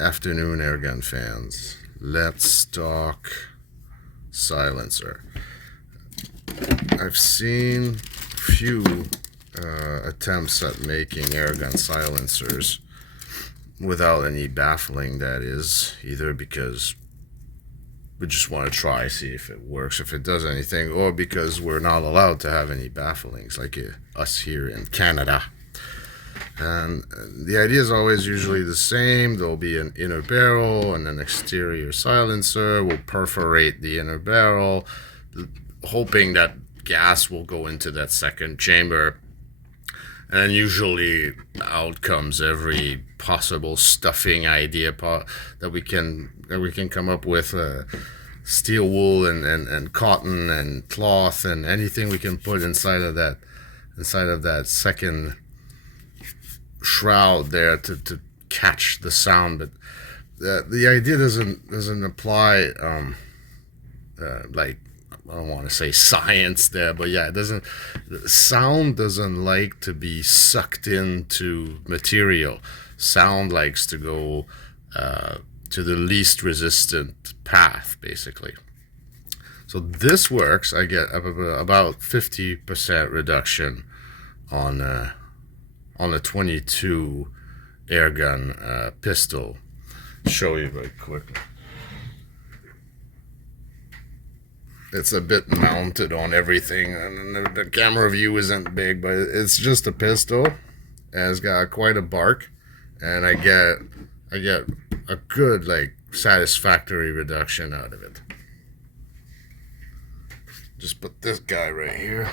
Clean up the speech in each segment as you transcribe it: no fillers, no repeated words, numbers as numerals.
Afternoon airgun fans, let's talk silencer. I've seen few attempts at making airgun silencers without any baffling, that is, either because we just want to try, see if it works, if it does anything, or because we're not allowed to have any bafflings, like us here in Canada. And the idea is always usually the same. There'll be an inner barrel and an exterior silencer. We'll perforate the inner barrel, hoping that gas will go into that second chamber. And usually out comes every possible stuffing idea that we can come up with. Steel wool and cotton and cloth and anything we can put inside of that second shroud there to catch the sound. But the idea doesn't apply like, I don't want to say science there, but yeah, sound doesn't like to be sucked into material. Sound likes to go to the least resistant path, basically. So this works. I get about 50% reduction on a 22 airgun pistol. Show you very quickly. It's a bit mounted on everything, and the camera view isn't big, but it's just a pistol, and it's got quite a bark, and I get a good, like, satisfactory reduction out of it. Just put this guy right here.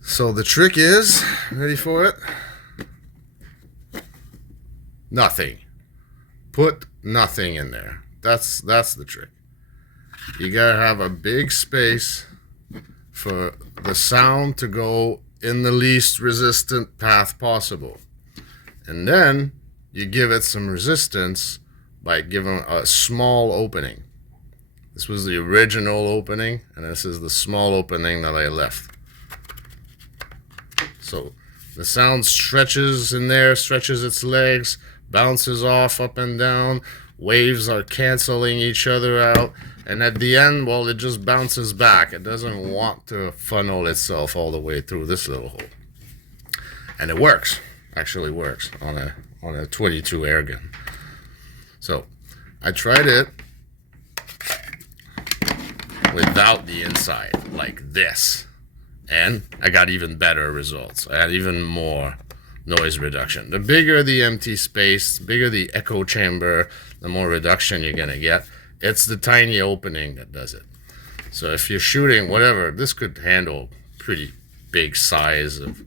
So the trick is, ready for it? Nothing. Put nothing in there. That's the trick. You gotta have a big space for the sound to go in the least resistant path possible. And then you give it some resistance by giving a small opening. This was the original opening, and this is the small opening that I left. So the sound stretches in there, stretches its legs, bounces off up and down, waves are canceling each other out, and at the end, well, it just bounces back. It doesn't want to funnel itself all the way through this little hole. And it works, actually works on a 22 airgun. So I tried it without the inside, like this. And I got even better results. I had even more noise reduction. The bigger the empty space, the bigger the echo chamber, the more reduction you're gonna get. It's the tiny opening that does it. So if you're shooting whatever, this could handle pretty big size of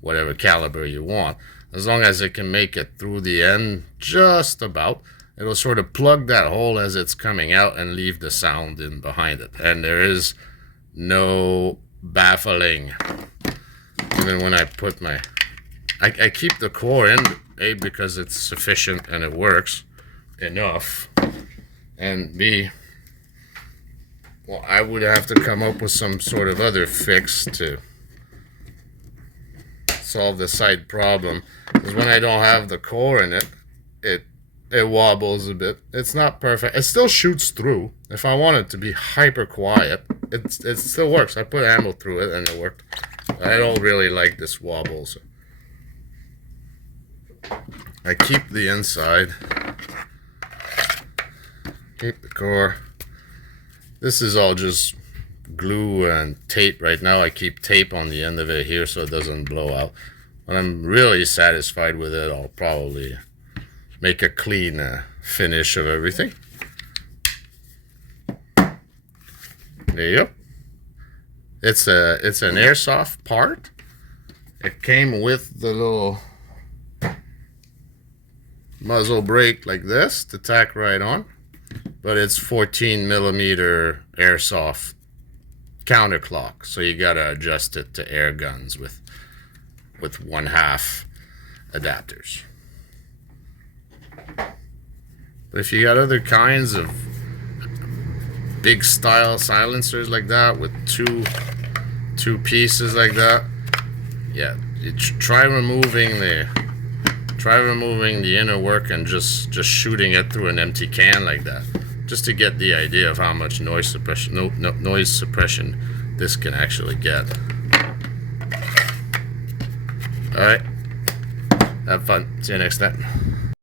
whatever caliber you want. As long as it can make it through the end just about, it'll sort of plug that hole as it's coming out and leave the sound in behind it. And there is no baffling. Even when I put my... I keep the core in, A, because it's sufficient and it works enough. And B, well, I would have to come up with some sort of other fix to solve the side problem. Because when I don't have the core in it, it wobbles a bit. It's not perfect. It still shoots through. If I want it to be hyper quiet, it still works. I put ammo through it and it worked. I don't really like this wobble, so I keep the inside. Keep the core. This is all just glue and tape right now. I keep tape on the end of it here so it doesn't blow out. When I'm really satisfied with it, I'll probably make a clean finish of everything. There you go. It's an airsoft part. It came with the little muzzle brake like this to tack right on. But it's 14 millimeter airsoft counterclock, so you gotta adjust it to air guns with 1/2 adapters. But if you got other kinds of big style silencers like that with two pieces like that, yeah, try removing Try removing the inner work and just shooting it through an empty can like that, just to get the idea of how much noise suppression this can actually get. Alright, have fun. See you next time.